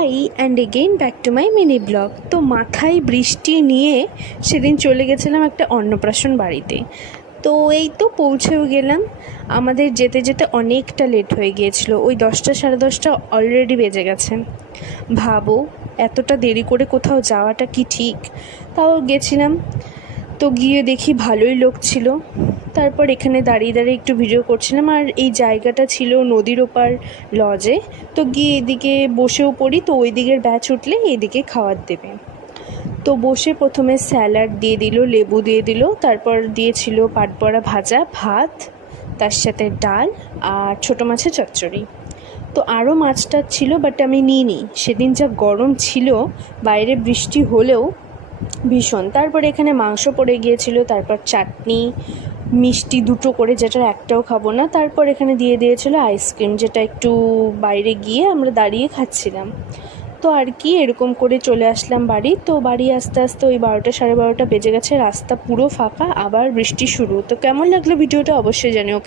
High and again back to my mini blog. তো মাথায় বৃষ্টি নিয়ে সেদিন চলে গেছিলাম একটা অন্নপ্রাশন বাড়িতে। তো এই তো পৌঁছেও গেলাম। আমাদের যেতে যেতে অনেকটা লেট হয়ে গিয়েছিল, ওই 10টা সাড়ে 10টা অলরেডি বেজে গেছে। ভাবো, এতটা দেরি করে কোথাও যাওয়াটা কি ঠিক? তাও গেছিলাম। তো গিয়ে দেখি ভালোই লোক ছিল। তারপর এখানে দাঁড়িয়ে দাঁড়িয়ে একটু ভিডিও করছিলাম, আর এই জায়গাটা ছিল নদীর ওপার লজে। তো গিয়ে এদিকে বসেও পড়ি, তো ওই দিকের ব্যাচ উঠলে এদিকে খাবার দেবে। তো বসে প্রথমে স্যালাড দিয়ে দিল, লেবু দিয়ে দিল, তারপর দিয়েছিল পাটবড়া ভাজা, ভাত, তার সাথে ডাল আর ছোটো মাছের চচ্চড়ি। তো আরও মাছটা ছিল, বাট আমি নিইনি, সেদিন যা গরম ছিল, বাইরে বৃষ্টি হলেও ভীষণ। তারপর এখানে মাংস পড়ে গিয়েছিল, তারপর চাটনি, মিষ্টি দুটো করে, যেটার একটাও খাবো না। তারপর এখানে দিয়ে দিয়েছিল আইসক্রিম, যেটা একটু বাইরে গিয়ে আমরা দাঁড়িয়ে খাচ্ছিলাম। তো আর কি, এরকম করে চলে আসলাম বাড়ি। তো বাড়ি আস্তে আস্তে ওই 12টা সাড়ে 12টা বেজে গেছে, রাস্তা পুরো ফাঁকা, আবার বৃষ্টি শুরু। তো কেমন লাগলো ভিডিওটা অবশ্যই জানিও।